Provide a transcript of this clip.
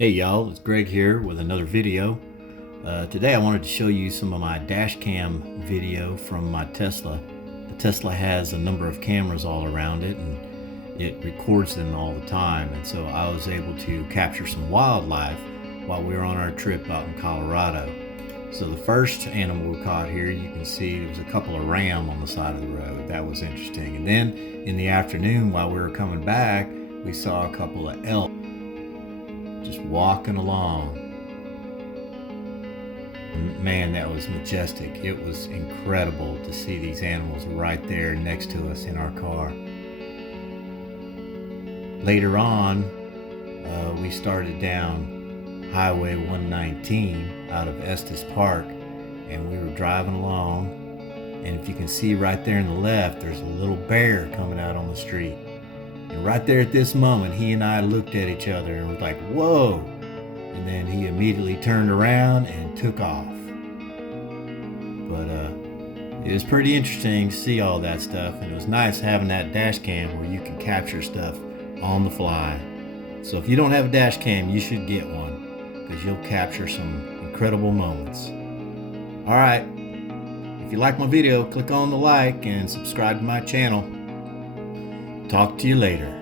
Hey y'all, it's Greg here with another video. Today I wanted to show you some of my dash cam video from my Tesla. The Tesla has a number of cameras all around it and it records them all the time, and so I was able to capture some wildlife while we were on our trip out in Colorado. So the first animal we caught here, you can see there was a couple of ram on the side of the road. That was interesting. And then in the afternoon while we were coming back, we saw a couple of elk just walking along. Man, that was majestic. It was incredible to see these animals right there next to us in our car. Later on, we started down Highway 119 out of Estes Park, and we were driving along, and if you can see right there in the left, there's a little bear coming out on the street. And right there at this moment, he and I looked at each other and was like, whoa! And then he immediately turned around and took off. But it was pretty interesting to see all that stuff, and it was nice having that dash cam where you can capture stuff on the fly. So if you don't have a dash cam, you should get one, because you'll capture some incredible moments. Alright, if you like my video, click on the like and subscribe to my channel. Talk to you later.